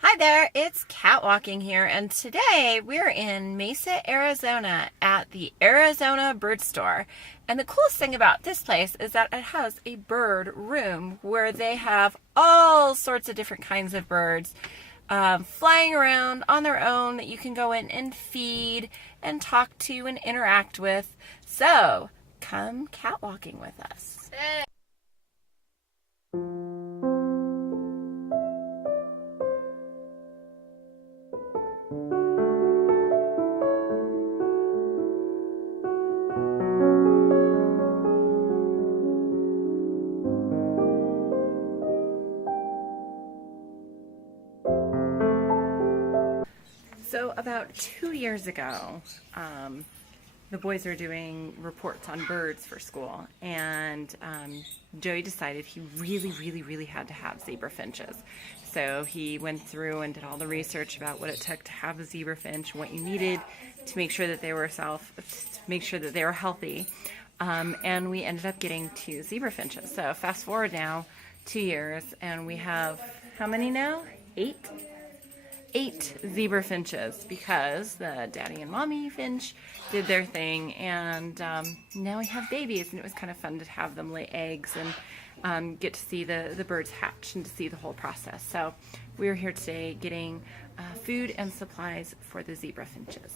Hi there, it's Cat Walking here, and today we're in Mesa, Arizona at the Arizona Bird Store. And the coolest thing about this place is that it has a bird room where they have all sorts of different kinds of birds flying around on their own that you can go in and feed and talk to and interact with. So, come cat walking with us. So about 2 years ago, the boys were doing reports on birds for school, and Joey decided he really had to have zebra finches. So he went through and did all the research about what it took to have a zebra finch, what you needed to make sure that they were healthy, and we ended up getting two zebra finches. So fast forward now 2 years, and we have how many now? Eight zebra finches, because the daddy and mommy finch did their thing, and now we have babies, and it was kind of fun to have them lay eggs and get to see the birds hatch and to see the whole process. So we're here today getting food and supplies for the zebra finches.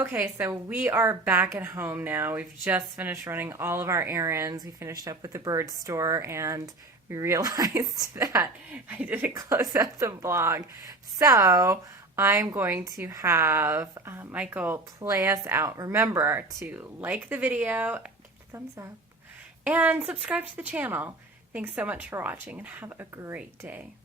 Okay, so we are back at home now. We've just finished running all of our errands. We finished up with the bird store and we realized that I didn't close out the vlog. So I'm going to have Michael play us out. Remember to like the video, give it a thumbs up, and subscribe to the channel. Thanks so much for watching and have a great day.